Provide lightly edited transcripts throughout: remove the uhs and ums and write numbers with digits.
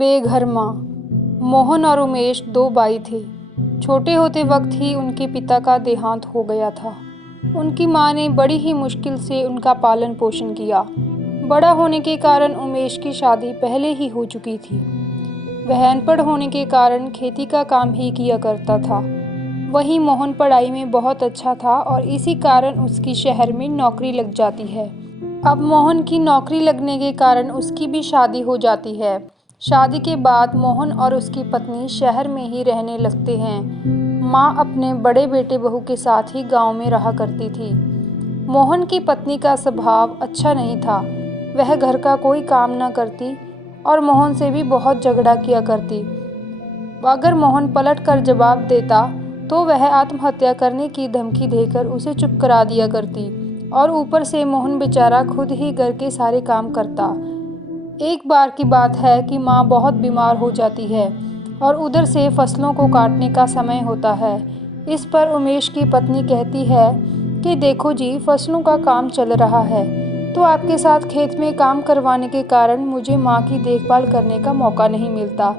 बेघर माँ। मोहन और उमेश दो भाई थे। छोटे होते वक्त ही उनके पिता का देहांत हो गया था। उनकी माँ ने बड़ी ही मुश्किल से उनका पालन पोषण किया। बड़ा होने के कारण उमेश की शादी पहले ही हो चुकी थी। वह अनपढ़ होने के कारण खेती का काम ही किया करता था। वहीं मोहन पढ़ाई में बहुत अच्छा था और इसी कारण उसकी शहर में नौकरी लग जाती है। अब मोहन की नौकरी लगने के कारण उसकी भी शादी हो जाती है। शादी के बाद मोहन और उसकी पत्नी शहर में ही रहने लगते हैं। माँ अपने बड़े बेटे बहू के साथ ही गांव में रहा करती थी। मोहन की पत्नी का स्वभाव अच्छा नहीं था। वह घर का कोई काम न करती और मोहन से भी बहुत झगड़ा किया करती। अगर मोहन पलट कर जवाब देता तो वह आत्महत्या करने की धमकी देकर उसे चुप करा दिया करती और ऊपर से मोहन बेचारा खुद ही घर के सारे काम करता। एक बार की बात है कि माँ बहुत बीमार हो जाती है और उधर से फसलों को काटने का समय होता है। इस पर उमेश की पत्नी कहती है कि देखो जी, फसलों का काम चल रहा है तो आपके साथ खेत में काम करवाने के कारण मुझे माँ की देखभाल करने का मौका नहीं मिलता,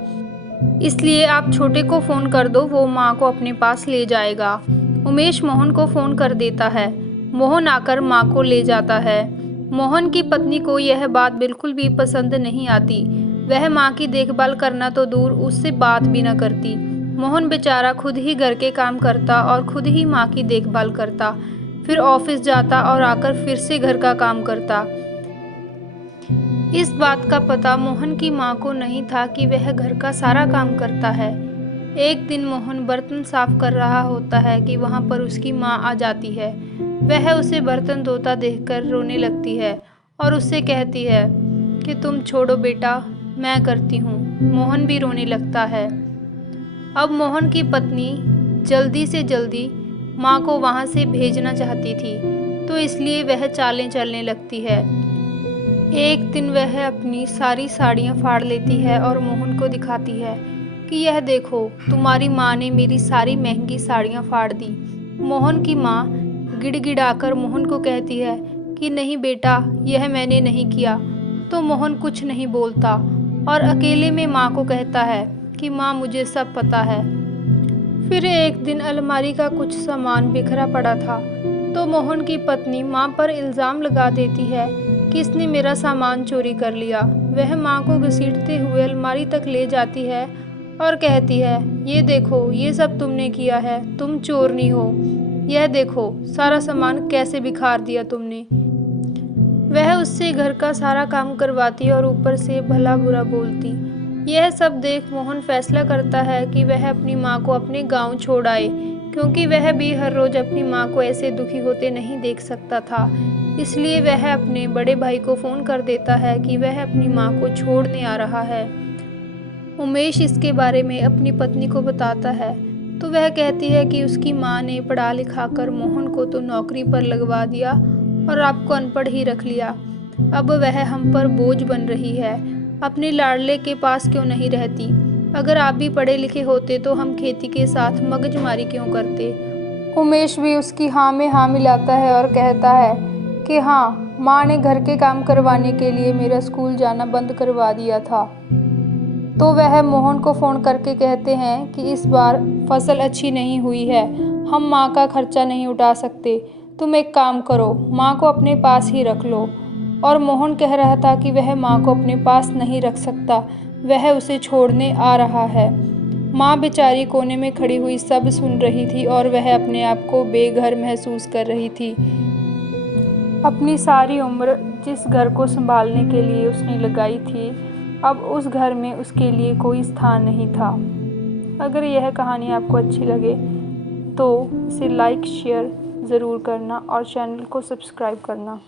इसलिए आप छोटे को फ़ोन कर दो, वो माँ को अपने पास ले जाएगा। उमेश मोहन को फ़ोन कर देता है। मोहन आकर माँ को ले जाता है। मोहन की पत्नी को यह बात बिल्कुल भी पसंद नहीं आती। वह माँ की देखभाल करना तो दूर, उससे बात भी न करती। मोहन बेचारा खुद ही घर के काम करता और खुद ही माँ की देखभाल करता, फिर ऑफिस जाता और आकर फिर से घर का काम करता। इस बात का पता मोहन की माँ को नहीं था कि वह घर का सारा काम करता है। एक दिन मोहन बर्तन साफ कर रहा होता है कि वहाँ पर उसकी माँ आ जाती है। वह उसे बर्तन धोता देखकर रोने लगती है और उससे कहती है कि तुम छोड़ो बेटा, मैं करती हूँ। मोहन भी रोने लगता है। अब मोहन की पत्नी जल्दी से जल्दी माँ को वहाँ से भेजना चाहती थी, तो इसलिए वह चालें चलने लगती है। एक दिन वह अपनी सारी साड़ियाँ फाड़ लेती है और मोहन को दिखाती है कि यह देखो, तुम्हारी माँ ने मेरी सारी महंगी साड़ियाँ फाड़ दी। मोहन की माँ गिड़गिड़ाकर मोहन को कहती है कि नहीं बेटा, यह मैंने नहीं किया। तो मोहन कुछ नहीं बोलता और अकेले में माँ को कहता है कि माँ, मुझे सब पता है। फिर एक दिन अलमारी का कुछ सामान बिखरा पड़ा था, तो मोहन की पत्नी माँ पर इल्ज़ाम लगा देती है कि इसने मेरा सामान चोरी कर लिया। वह माँ को घसीटते हुए अलमारी तक ले जाती है और कहती है, ये देखो, ये सब तुमने किया है, तुम चोरनी हो। यह देखो, सारा सामान कैसे बिखार दिया तुमने। वह उससे घर का सारा काम करवाती और ऊपर से भला बुरा बोलती। यह सब देख मोहन फैसला करता है कि वह अपनी माँ को अपने गांव छोड़ आए, क्योंकि वह भी हर रोज अपनी माँ को ऐसे दुखी होते नहीं देख सकता था। इसलिए वह अपने बड़े भाई को फ़ोन कर देता है कि वह अपनी माँ को छोड़ने आ रहा है। उमेश इसके बारे में अपनी पत्नी को बताता है, तो वह कहती है कि उसकी माँ ने पढ़ा लिखा कर मोहन को तो नौकरी पर लगवा दिया और आपको अनपढ़ ही रख लिया। अब वह हम पर बोझ बन रही है। अपने लाडले के पास क्यों नहीं रहती? अगर आप भी पढ़े लिखे होते तो हम खेती के साथ मगजमारी क्यों करते? उमेश भी उसकी हाँ में हाँ मिलाता है और कहता है कि हाँ, माँ ने घर के काम करवाने के लिए मेरा स्कूल जाना बंद करवा दिया था। तो वह मोहन को फ़ोन करके कहते हैं कि इस बार फसल अच्छी नहीं हुई है, हम माँ का खर्चा नहीं उठा सकते, तुम एक काम करो, माँ को अपने पास ही रख लो। और मोहन कह रहा था कि वह माँ को अपने पास नहीं रख सकता, वह उसे छोड़ने आ रहा है। माँ बेचारी कोने में खड़ी हुई सब सुन रही थी और वह अपने आप को बेघर महसूस कर रही थी। अपनी सारी उम्र जिस घर को संभालने के लिए उसने लगाई थी, अब उस घर में उसके लिए कोई स्थान नहीं था। अगर यह कहानी आपको अच्छी लगे तो इसे लाइक शेयर ज़रूर करना और चैनल को सब्सक्राइब करना।